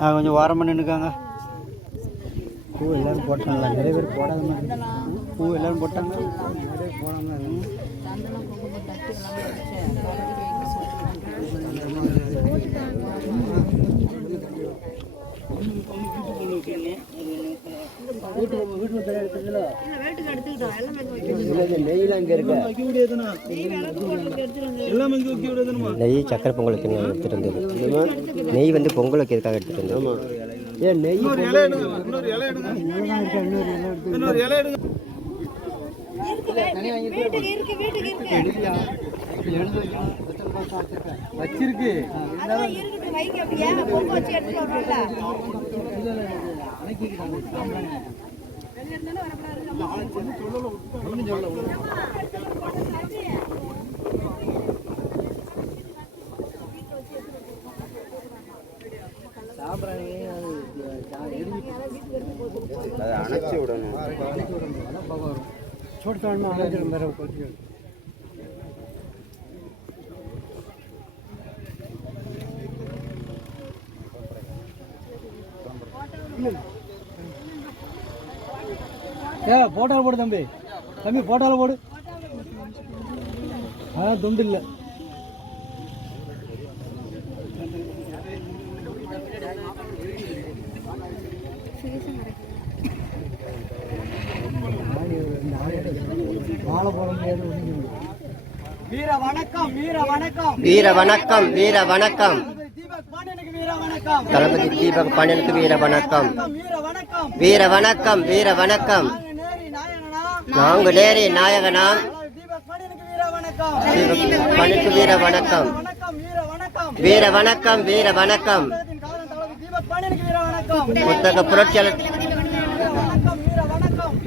ஆ கொஞ்சம் ஓரமாக நின்றுக்காங்க பூ எல்லாரும் போட்டாங்களா? நிறைய பேர் போடாத மாதிரி போட்டாங்க நிறைய பேர் போடாம நெய்லாம் இங்கே இருக்கு நெய் சக்கரை பொங்கலுக்கு நான் எடுத்துகிட்டு வந்தது. நெய் வந்து பொங்கல் வைக்கிறதுக்காக எடுத்துகிட்டு வந்தது. ஏன் நெய் இன்னொரு இலை எடுங்க இன்னொரு இலை எடுங்க. இருக்கு வீட்டுக்கு இருக்கு வச்சிருக்கு வரோம்ல அதை அணைச்சி விடணும் छोड़ता हूँ मैं आगे मेरे ऊपर ஏ போட்டால் போடு தம்பி தம்பி போட்டால் போடு அதான் துண்டு இல்லை வீர வணக்கம் வீர வணக்கம். வீர வணக்கம் வீர வணக்கம் தளபதி தீபக் பாண்டியனுக்கு வீர வணக்கம். வீர வணக்கம் வீர வணக்கம். நாங்க வணக்கம் நேரி நாயகனா நாங்குநேரி நாயகனாம். தீபக் வீர வணக்கம். வீர வணக்கம் வீர வணக்கம். புத்தக புரட்சியாளர் வீர வணக்கம் தமிழகத்தின் காவலன் தளபதி தீபக் பாண்டியனுக்கு வீர வணக்கம் புத்தக புரட்சியாளர் வணக்கம் வீர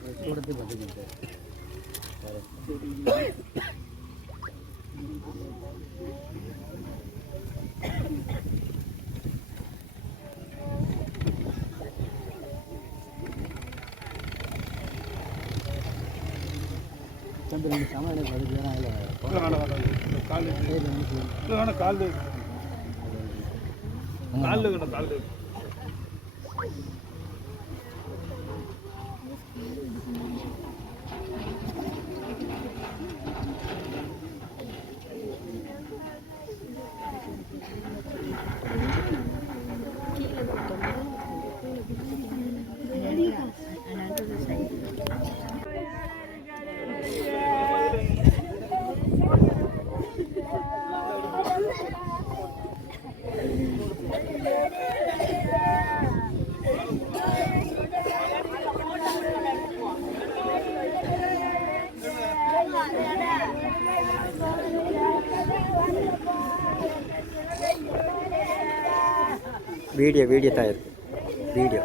வீர வணக்கம் வீர வணக்கம் வீர வணக்கம் வணக்கம் வீர வணக்கம் வீர வணக்கம் வீர வணக்கம் வீடியோ வீடியோ தான் இருக்கு வீடியோ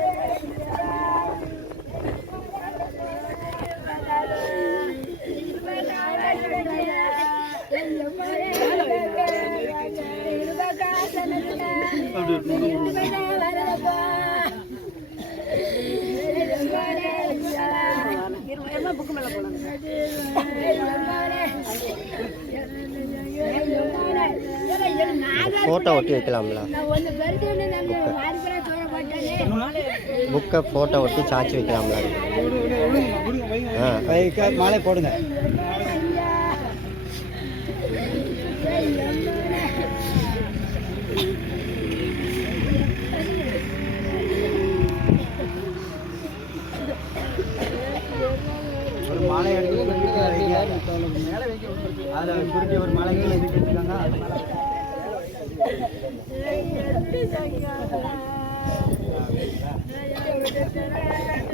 Terima kasih. ஃபோட்டோ ஒட்டி வைக்கலாம்ல புக்கை ஃபோட்டோ ஒட்டி சாச்சி வைக்கலாம்ல ஆ. மாலை போடுங்க. ஒரு மாலை எடுத்து அதில் குறுக்கி ஒரு மலை கீழே வீட்டு வச்சுருக்காங்க அது மேலே 大丈夫ですよね。